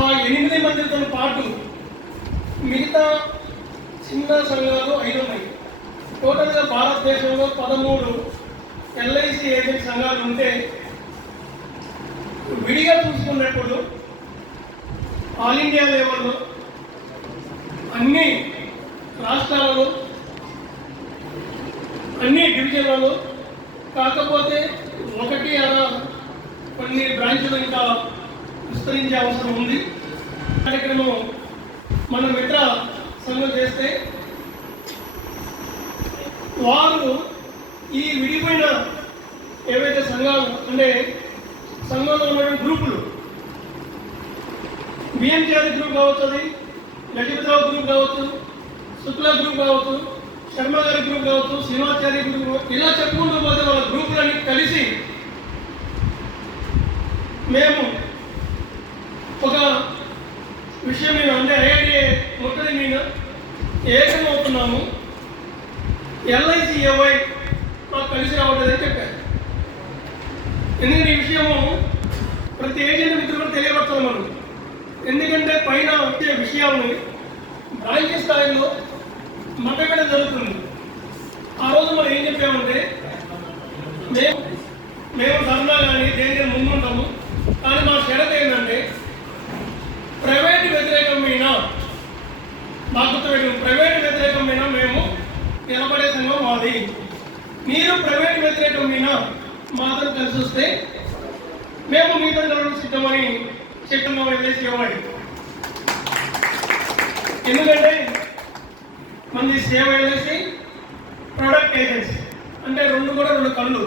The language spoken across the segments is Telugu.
ఆ ఎనిమిది మందితో పాటు మిగతా చిన్న సంఘాలు ఐదు ఉన్నాయి. టోటల్గా భారతదేశంలో పదమూడు ఎల్ఐసి ఏజెంట్ సంఘాలు ఉంటే విడిగా చూసుకున్నప్పుడు ఆల్ ఇండియా లెవెల్లో అన్ని రాష్ట్రాలలో అన్ని డివిజన్లలో కాకపోతే ఒకటి అలా కొన్ని బ్రాంచ్లు ఇంకా విస్తరించే అవసరం ఉంది. కార్యక్రమం మన మిత్ర సంఘం చేస్తే వారు ఈ విడిపోయిన ఏవైతే సంఘాలు అంటే సంఘంలో ఉన్న గ్రూపులు బిఎంటీఆర్ గ్రూప్ కావచ్చు అది లలితరావు గ్రూప్ కావచ్చు శుక్లా గ్రూప్ కావచ్చు శర్మ గారి గ్రూప్ కావచ్చు శ్రీనివాచార్య గ్రూప్ ఇలా చెప్పుకుంటూ పోతే వాళ్ళ గ్రూపులన్నీ కలిసి మేము ఒక విషయం మీద అంటే ఐఐడిఏ ముట్టడి మీద ఏకమవుతున్నాము. ఎల్ఐసి ఏవై నాకు కలిసి రావట్లేదని చెప్పారు. ఎందుకంటే ఈ విషయము ప్రతి ఏజెంట్ మిత్రులు కూడా తెలియపరచాలి మనం ఎందుకంటే పైన వచ్చే విషయాన్ని బ్రాంచ్ స్థాయిలో మట్టగడ జరుగుతుంది. ఆ రోజు మనం ఏం చెప్పామంటే మేము మేము ధర్నా కానీ దేని ముందుంటాము. కానీ మా షరత్ ఏంటంటే ప్రైవేట్ వ్యతిరేకమైన మాకు ప్రైవేట్ వ్యతిరేకమైన మేము నిలబడే సంఘం మీరు ప్రైవేట్ వ్యతిరేకమైన మాత్రం కలిసి వస్తే మేము మీతో కలవడం సిద్ధమని చెప్పిన వెళ్ళేసి ఇవ్వండి ఎందుకంటే మంది సేవ ఏజెన్సీ ప్రొడక్ట్ ఏజెన్సీ అంటే రెండు కూడా రెండు కళ్ళు.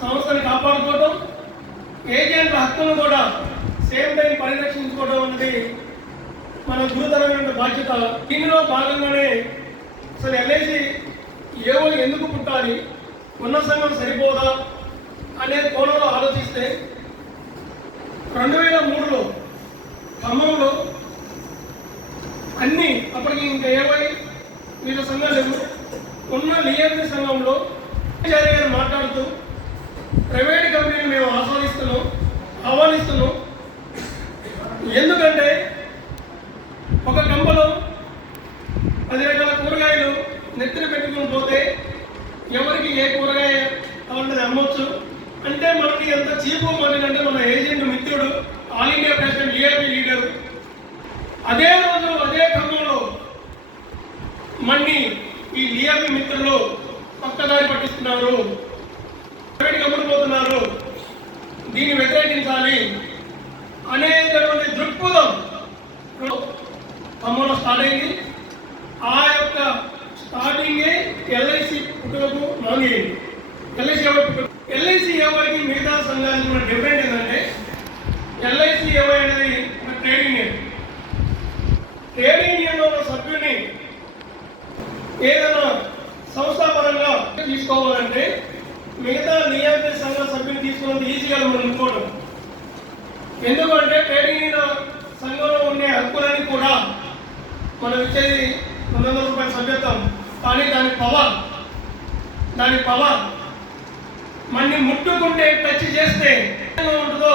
సంస్థను కాపాడుకోవడం ఏజెంట్ల హక్కులను కూడా సేమ్ టైం పరిరక్షించుకోవడం అనేది మన గురుతరమైన బాధ్యత. దీనిలో భాగంగానే అసలు ఎల్ఐసి ఏవో ఎందుకు పుట్టాలి? ఉన్న సంఘం సరిపోదా? అనే కోణంలో ఆలోచిస్తే రెండు వేల మూడులో ఖమ్మంలో అన్ని అప్పటికి ఇంకా ఏవై వివిధ సంఘాలు లేవు. ఉన్న లియర్ని సంఘంలో గారు మాట్లాడుతూ ప్రైవేట్ కంపెనీని మేము ఆస్వాదిస్తున్నాం ఆహ్వానిస్తున్నాం. ఎందుకంటే ఒక కంపలో ఎంత చీపు అంటే మన ఏజెంట్ మిత్రుడు all India president AP leader. అదే రోజు అదే క్రమంలో మన్ని ఈ లియాపి మిత్రులు పక్కదారి పట్టిస్తున్నారు. అమ్ముడుపోతున్నారు దీన్ని వ్యతిరేకించాలి. అనేటువంటి దృక్పథం ఖమ్మంలో స్టార్ట్ అయింది. ఆ యొక్క స్టార్టింగే ఎల్ఐసి పుట్టుకకు నాంగేయండి ఎల్ఐసి ఏవై ఎల్ఐసి మిగతా సంఘానికి ఉన్న డిఫరెంట్ ఏంటంటే ఎల్ఐసి ఏవై అనేది ఒక ట్రేడ్ యూనియన్ ట్రేడ్ యూనియన్లో ఉన్న సభ్యుని ఏదైనా సంస్థాపరంగా తీసుకోవాలంటే మిగతా నియామక సంఘ సభ్యుని తీసుకున్నంత ఈజీగా మనం అనుకోవడం. ఎందుకంటే ట్రేడ్ యూనియన్ సంఘంలో ఉండే హక్కులని కూడా మనం ఇచ్చేది రెండు వందల రూపాయల సభ్యత్వం. కానీ దాని పవర్ దాని పవర్ మన్ని ముట్టుకుంటే టచ్ చేస్తే ఎలా ఉంటుందో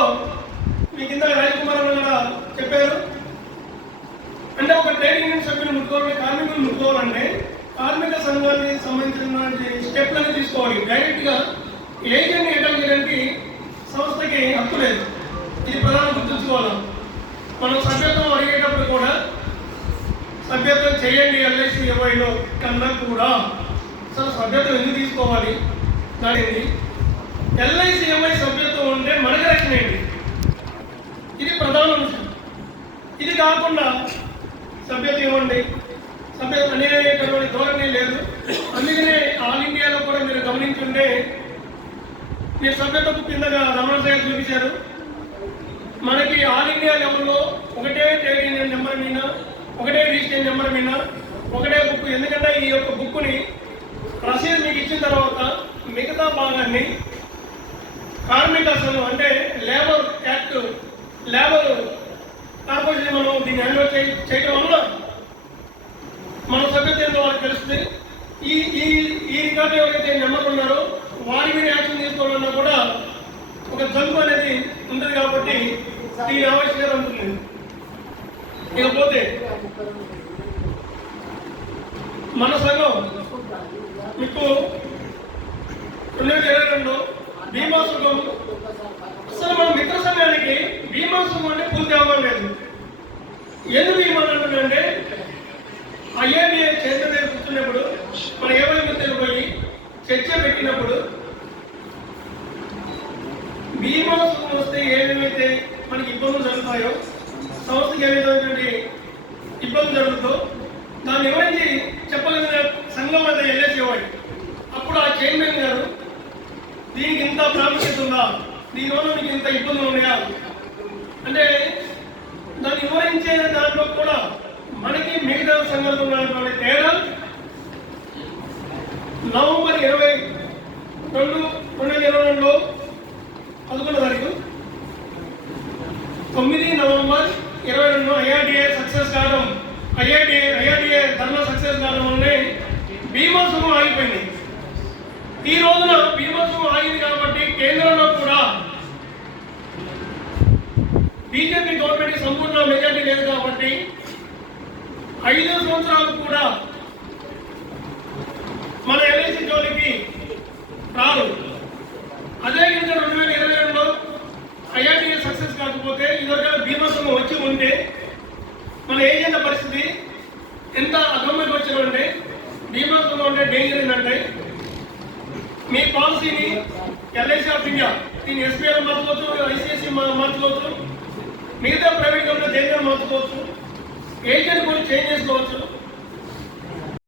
మీ కింద రాజకుమార్ కూడా చెప్పారు. అంటే ఒక ట్రేడ్ యూనియన్ సభ్యులు ముట్టుకోవాలి కార్మికులు ముట్టుకోవాలంటే కార్మిక సంఘానికి సంబంధించిన స్టెప్లను తీసుకోవాలి. డైరెక్ట్గా ఏజెంట్ అటాక్ చేయడానికి సంస్థకి హక్కు లేదు. ఇది ప్రధాన గుర్తుంచుకోవాలి. మనం సభ్యత్వం అడిగేటప్పుడు కూడా సభ్యత్వం చేయండి ఎల్ఐసి ఇరవైలో కన్నా కూడా. అసలు సభ్యత్వం ఎందుకు తీసుకోవాలి? దానిది ఎల్ఐసి ఎంఐ సభ్యత్వం ఉంటే మనకు రక్షణ ఇది ప్రధాన అంశం. ఇది కాకుండా సభ్యత ఇవ్వండి. సభ్యత అనేకటువంటి ధోరణి లేదు. అందుకనే ఆల్ ఇండియాలో కూడా మీరు గమనించుంటే మీరు సభ్యతకు కిందగా రమణ సాగర్ చూపించారు. మనకి ఆల్ ఇండియా లెవెల్లో ఒకటే ట్రేడ్ నెంబర్ మీద ఒకటే రిజిస్టర్ నెంబర్ మీద ఒకటే బుక్. ఎందుకంటే ఈ యొక్క బుక్ని రసీదు మీకు ఇచ్చిన తర్వాత మిగతా భాగాన్ని కార్మిక సంఘం అంటే లేబర్ యాక్ట్ లేబర్ కార్పొరేషన్ మనం దీన్ని హ్యాండ్ చేయడం వల్ల మన సభ్యత్వంలో ఏంటో వాళ్ళకి తెలుస్తుంది. ఈ ఈ ఈ రికార్డు ఎవరైతే నెంబర్ ఉన్నారో వారి మీద యాక్షన్ తీసుకోవాలన్నా కూడా ఒక జంపు అనేది ఉంటుంది కాబట్టి దీని ఆవశ్యకత ఉంటుంది. ఇకపోతే మన సంఘం మీకు రెండు వేల ఇరవై రెండు బీమా సుఖం అసలు మన మిత్ర సంఘానికి భీమా సుఖం అంటే పూర్తి అవ్వడం లేదు. ఎందుకు ఏమంటుందంటే ఐఏబిఏ చేత దగ్గర కూర్చున్నప్పుడు మన ఏమైనా పోయి చర్చ పెట్టినప్పుడు బీమా సుఖం వస్తే ఏమేమైతే మనకి ఇబ్బందులు జరుగుతాయో సంస్థకి ఏ విధమైనటువంటి ఇబ్బంది జరుగుతుందో దాన్ని ఎవరైతే దీనికి ఇంత ప్రాముఖ్యత ఉందా? దీనివల్ల మీకు ఇంత ఇబ్బందులు ఉన్నాయా? అంటే దాన్ని వివరించే దాంట్లో కూడా మనకి మిగతా సంఘాలు ఉన్నటువంటి తేడా. నవంబర్ ఇరవై రెండు రెండు వేల ఇరవై రెండులో పదకొండు తారీఖు. తొమ్మిది నవంబర్ ఇరవై రెండు ఐఆర్డిఏ సక్సెస్ కావడం ఐఆర్డిఏ ఐఆర్డిఏ ధర్మ సక్సెస్ కావడం వల్లనే బీమా సుఖం ఆగిపోయింది. ఈ రోజున బీమా ఆగింది కాబట్టి కేంద్రంలో కూడా బీజేపీ గవర్నమెంట్ సంపూర్ణ మెజార్టీ లేదు కాబట్టి ఐదు సంవత్సరాలు కూడా మన ఎల్ఐసి జోలికి రాదు. అదేవిధంగా రెండు వేల ఇరవై రెండులో ఐఆర్టీఏ సక్సెస్ కాకపోతే ఇదివరకు బీమా వచ్చి ఉంటే మన ఏజెంట్ పరిస్థితి ఎంత అగమ్యకు వచ్చినంటే అంటే భీమసంలో అంటే డేంజర్ ఏంటంటే మీ పాలసీని ఎల్ఐసి ఆఫ్ ఇండియా దీన్ని ఎస్బీఐ మార్చుకోవచ్చు ఐసిఐసి మార్చుకోవచ్చు మిగతా ప్రైవేట్ కంపెనీ దేనిగా మార్చుకోవచ్చు ఏజెంట్ కూడా చేంజ్ చేసుకోవచ్చు.